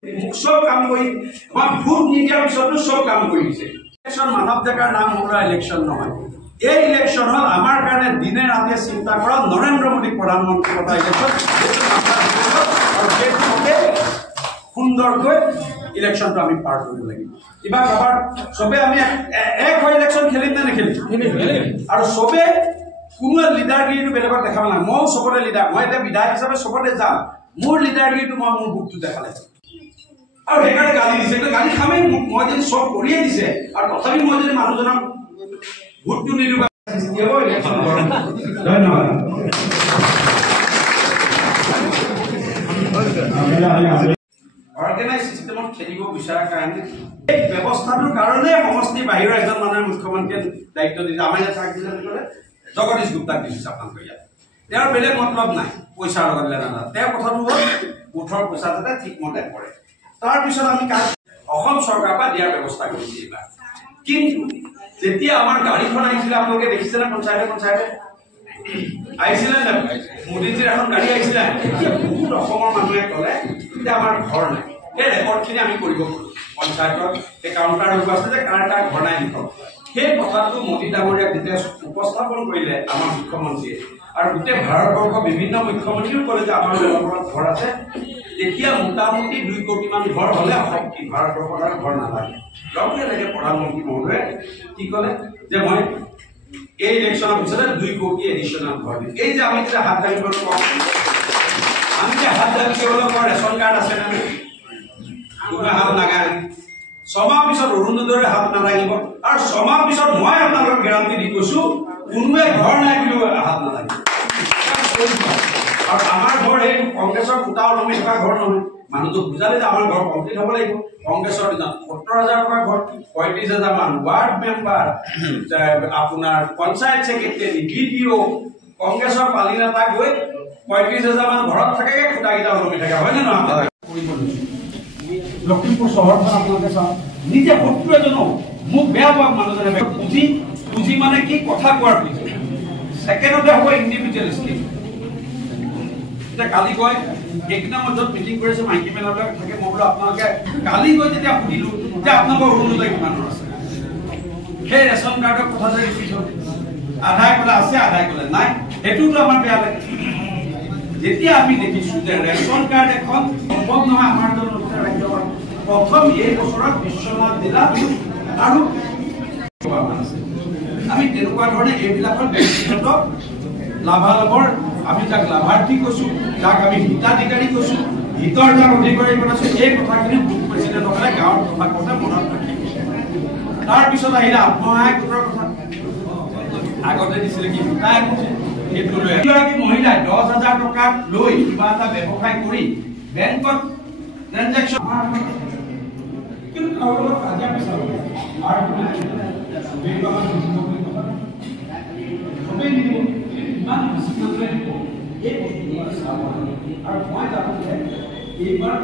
সব কাম কৰি আমাৰ ভোট নিদিয়াৰ পিছতো সব কাম কৰিছে। ইলেকশ্যন মানৱ ডেকাৰ নাম ওলোৱা ইলেকশ্যন নহয়। এই ইলেকশ্যন হল আমাৰ কাৰণে দিনে ৰাতিয়ে চিন্তা কৰা নৰেন্দ্ৰ মোদী প্ৰধানমন্ত্ৰী পতা ইলেকশ্যন। আৰু সেইমতে সুন্দৰকৈ ইলেকশ্যনটো আমি পাৰ কৰিব লাগিব। কিবা এবাৰ চবে আমি এক হৈ ইলেকশ্যন খেলিম নে নেখেলিম? আৰু চবে কোনো লিডাৰগিৰিটো বেলেগত দেখাব নাই। ময়ো চবতে লিডাৰ, মই এতিয়া বিধায়ক হিচাপে চবতে যাম। মোৰ লিডাৰগিৰিটো মই মোৰ বুকটো দেখালে আৰু সেইকাৰণে গালি দিছে। গালি খামেই মোক, মই যদি চব কৰিয়ে দিছে আৰু তথাপি মই যদি মানুহজনক ভোটটো নিদিওঁ ধন্যবাদ। অৰ্গেনাইজ চিষ্টেমত খেলিব বিচৰাৰ কাৰণে এই ব্যৱস্থাটোৰ কাৰণে সমষ্টি বাহিৰৰ এজন মানুহে মুখ্যমন্ত্ৰীয়ে দায়িত্ব দিছে। আমাৰ ইয়াত কাক দিছে বুলি জগদীশ গুপ্তাক দিছে আপোনালোকৰ ইয়াত। তেওঁৰ বেলেগ মতলব নাই, পইচাৰ লগত লেনা। তেওঁৰ কথাটো হ'ল মুঠৰ পইচা যাতে ঠিকমতে কৰে। তাৰপিছত আমি অসম চৰকাৰৰ পৰা দিয়াৰ ব্যৱস্থা কৰিছে এইবাৰ। কিন্তু যেতিয়া আমাৰ গাড়ীখন আহিছিলে আপোনালোকে দেখিছিলে পঞ্চায়তে আহিছিলে নে? মোদীজীৰ এখন গাড়ী আহিছিলে। বহুত অসমৰ মানুহে ক'লে যে আমাৰ ঘৰ নাই। সেই ৰেকৰ্ডখিনি আমি কৰিব পাৰোঁ পঞ্চায়তৰ সেই কাউণ্টাৰ ৰূপ আছে যে কাৰ ঘৰ নাই লিখক। সেই কথাটো মোদী ডাঙৰীয়াক যেতিয়া উপস্থাপন কৰিলে আমাৰ মুখ্যমন্ত্ৰীয়ে আৰু গোটেই ভাৰতবৰ্ষৰ বিভিন্ন মুখ্যমন্ত্ৰীও ক'লে যে আমাৰ ঘৰত ঘৰ আছে, তেতিয়া মোটামুটি 2 কোটিমান ঘৰ হলে ভাৰতবৰ্ষৰ আৰু ঘৰ নালাগে। লগে লগে প্ৰধানমন্ত্ৰী মহোদয়ে কি ক'লে যে মই এই ইলেকশ্যনৰ পিছতে 2 কোটি এডিশ্যনেল ঘৰ দিম। এই যে আমি যেতিয়া হাত দাঙিবলৈ কওঁ, আমি যে হাত দাঙিবলৈ কওঁ ৰেচন কাৰ্ড আছে নে? কোনোৱে হাত নাগায়। 6 মাহ পিছত অৰুণোদয়ৰ হাত নালাগিব আৰু 6 মাহ পিছত মই আপোনালোকক গেৰাণ্টি দি কৈছো কোনোৱে ঘৰ নাই বুলিও হাত নালাগিব। আৰু আমাৰ ঘৰ এই কংগ্ৰেছৰ খুটা ওলমি থকা ঘৰ নহয়। মানুহটো বুজালে যে আমাৰ ঘৰ কমপ্লিট হ'ব লাগিব। কংগ্ৰেছৰ দিনত 70,000 টকা ঘৰ, 35,000 মান ৱাৰ্ড মেম্বাৰ, আপোনাৰ পঞ্চায়ত ছেক্ৰেটাৰী, BDO, কংগ্ৰেছৰ পালি নেতা গৈ 35,000 মান ঘৰত থাকেগে, খুটাকেইটা ওলমি থাকে, হয় নে নহয়? লখিমপুৰ চহৰখন আপোনালোকে চাওক, নিজে শত্ৰু এজনো মোক বেয়া পাওক মানুহজনে পুঁজি মানে কি কথা কোৱাৰ পুঁজি। ছেকেণ্ডতে হ'ব ইণ্ডিভিজুৱেলিষ্টিক। কালি গৈ সেইদিনা মই য'ত মিটিং কৰিছো মাইকী মেলাবিলাক থাকে, মই বোলো আপোনালোকে কালি গৈ যেতিয়া সুধিলো যে আপোনালোকৰ অৰুণোদয় কিমানৰ আছে, সেই ৰেচন কাৰ্ডৰ কথা যদি পিছত আধাই ক'লে আছে আধাই ক'লে নাই, সেইটোতো আমাৰ বেয়া লাগে। যেতিয়া আমি দেখিছো যে ৰেচন কাৰ্ড এখন সম্ভৱ নহয় আমাৰ দল ৰাজ্যৰ প্ৰথম এই বছৰত বিশ্বনাথ জিলাত আৰু আমি তেনেকুৱা ধৰণে এইবিলাকৰ ব্যক্তিগত লাভালাভৰ আমি যাক লাভাৰ্থী কৈছো, যাক আমি হিতাধিকাৰী কৈছো, হিতৰ যাক অধিকাৰী কৈছো, এই কথাখিনি বুক প্ৰেচিডেণ্টসকলে গাঁৱৰ কথা মনত ৰাখি তাৰপিছত আহিলে আত্মসহায়ক গোটৰ কথা। আগতে দিছিলে কি গোটাই সেইটো লৈ এগৰাকী মহিলাই 10,000 টকা লৈ কিবা এটা ব্যৱসায় কৰি বেংকত ট্ৰেনজেকশ্যন কিন্তু কাৰোবাৰ কাজিয়া পেচাল আৰু চবেই নিদিব ইমান বেছি মানুহে দিব এই আৰু মই জানো যে এইবাৰ